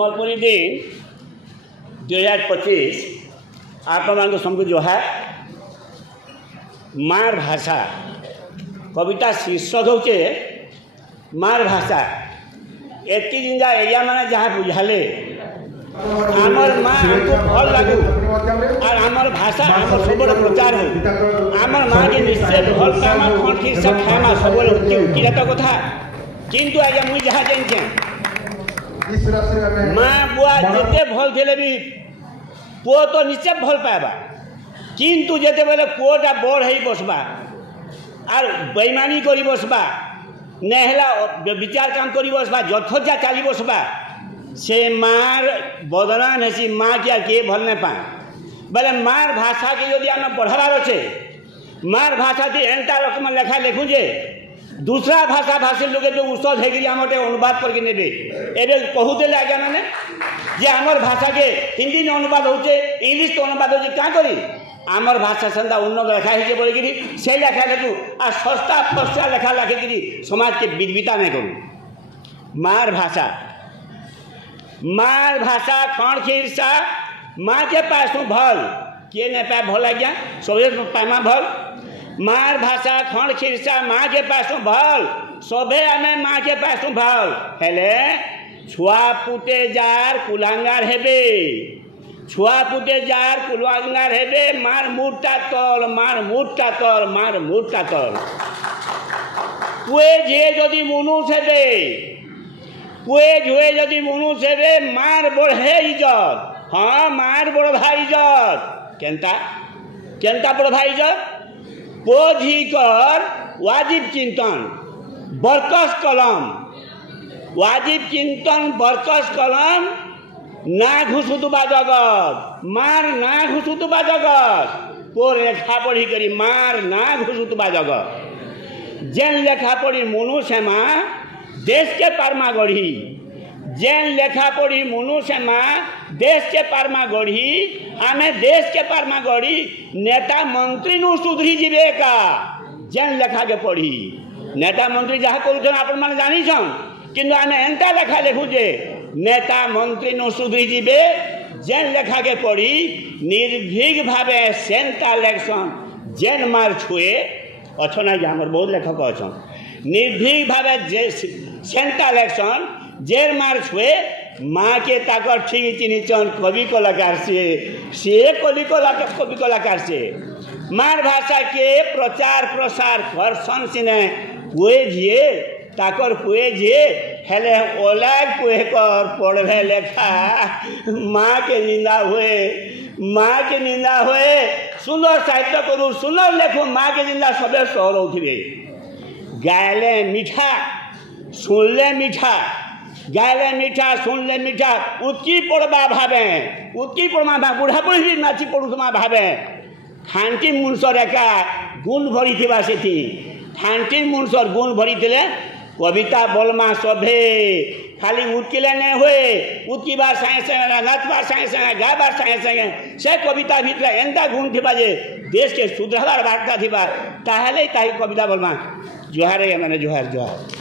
ସମ୍ବଲପୁରୀ ଦିନ 2025 ଆପଣମାନଙ୍କୁ ସମସ୍ତଙ୍କୁ ଜୁହାର। ମାର ଭାଷା କବିତା ଶୀର୍ଷକ ହେଉଛେ ମାର ଭାଷା। ଏତ୍କି ଜିନିଷ ଏରିଆ ମାନେ ଯାହା ବୁଝାଲେ আমার মা আমাকে ভাল লাগু আর আমার ভাষা আমার সবুলে প্রচার হোক। আমার মাকে নিশ্চয় ভাল পাইমা খন্ড খিরসা খাইমা সবুলে উঠি উঠিলা তো কথা। কিন্তু আজ্ঞা মুই যাহা জানিছে মা বুয়া যেতে ভাল ଥିଲେ ବି পুଅ তো নিশ্চয় ভাল পাইবা, কিন্তু যেতেবেলে পুଅটা বড় হয়ে বসবা আর বেইমানি করি বসবা নেহলা বিচার কাম করি বসবা যথজা চালি বসবা से मार बदनाम है माँ क्या किए भल नहीं पाए बोले मार भाषा के यदि आम पढ़ार अच्छे मार भाषा थी एंता रकम लेखा लिखु जे दूसरा भाषा भाषी लोग जो ଔଷଧ ହେଇକି आम अनुवाद करके नेबे एबे कहूले आज्ञा मैंने जे आमर भाषा के हिंदी में अनुवाद होचे इंग्लिश तो अनुवाद होचे क्या करी आमर भाषा सेंता उन्नत लेखा है बोलिकी से लेखा लिखु आ सस्ता फस्ता लेखा लिखिकी समाज के विद्विता नहीं करूँ। मार भाषा खण खीरसा माँ के पास भल किए नहीं पाए भल आज्ञा सबे पाइमा भल। मार भाषा खण खीरसा माँ के पास भल सबे आम माँ के पास भल हेले छुआ पुते जार कुलांगार हेबे छुआ पुते जार कुलांगार हेबे मार मुठा तल मार मुठा तल मार मुठा तल पुए जे जदि मनुष्य हेबे पुए झुए जदि मनुष्य हेबे मार बढ़े इज्जत। हाँ मार बढ़ा इज्जत केंता केंता बढ़ा इज्जत पोझी कर वाजिब चिंतन बरकस कलम वाजिब चिंतन बरकस कलम ना घुसुतुबा जगत मार ना घुसुतुबा जगत को लेखा पढ़ी करी मार ना घुसुतुबा जगत जेन लेखा पढ़ी मनुष्य माँ देश के पारमा गढ़ी जेन लेखा पढ़ी मनुष्य माँ देश के पारमा गढ़ी आमे देश के पारमा गढ़ी नेता मंत्री नु सुधरी जीवे का जेन लेखा के पढ़ी नेता मंत्री जहाँ करुछन आपण माने जानी छन किंतु आमे एंता लेखा लिखु जे नेता मंत्री नु सुधरी जीवे जेन लेखा के पढ़ी निर्भीक भावे सेंता इलेक्शन जेन मार छुए अच्छा ना हमर बहुत लेखक अच्छा निर्भीक भावे जे सेंटा इलेक्शन जेर मार छुए माँ के ताकर ठीक चिन्हचन कवि कलाकार से कवि कलाकार से मार भाषा के प्रचार प्रसार करसन सिने पुए झिए ताकर पुए झिए हेले ओलाग पुए कर पढ़े लेखा माँ के निंदा हुए सुंदर साहित्य करू सुंदर लेखो माँ के निंदा सबे सहर उठे गायले मीठा सुनले मीठा गायले मीठा सुनले मीठा उत्की पड़वा भावे उत्की पड़वा बुढ़ा बुढ़ी नाची पड़ुमा भावे खांटी मुनसर एका गुण भरी थी से खांटी मुनसर गुण भरी थे कविता बोलमा सभे खाली उत्किले नहीं हुए उत्कीबार सागे सागे नाचबार सागे सागे गायबार सागे सागे से कविता भितर एंता गुण थी जे देश के सुधरबार बार्ता थी ताहले ताही कविता बोलमा जुहार मैंने जुहार जुहार।